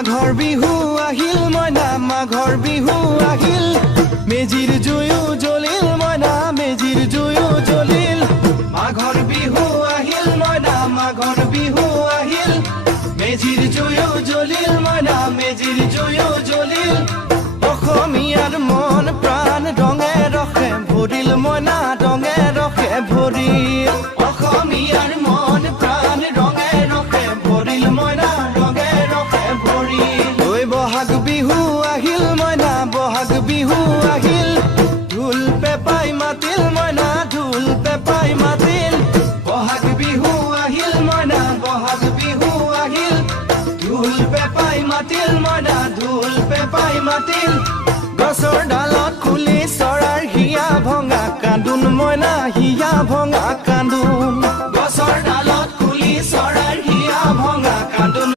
মাঘৰ বিহু আহিল মইনা মাঘৰ বিহু আহিল মেজিৰ জুয়ো জ্বলিল মইনা মেজিৰ জুয়ো জ্বলিল মাঘৰ বিহু আহিল মইনা মাঘৰ বিহু আহিল মেজিৰ জুয়ো জ্বলিল মইনা মেজিৰ জুয়ো জ্বলিল অসমীয়াৰ মন প্ৰাণ ৰঙে ৰখে ভৰিল মইনা ৰঙে ৰখে ভৰিল অসমীয়াৰ মন প্ৰাণ ৰঙে ৰখে ভৰিল মইনা ৰঙে ৰখে ভৰিল ঐ বহাগ বিহু আহিল মইনা বহাগ বিহু আহিল ঢোল পেপাই মাতিল মইনা ঢোল পেপাই মাতিল বহাগ বিহু আহিল মইনা বহাগ বিহু আহিল ঢোল পেপাই মাতিল মইনা ঢোল পেপাই মাতিল গছৰ ডালত খুলি চৰাৰ হিয়া ভঙা কান্দোন মইনা হিয়া ভঙা কান্দোন গছৰ ডালত খুলি চৰাৰ হিয়া ভঙা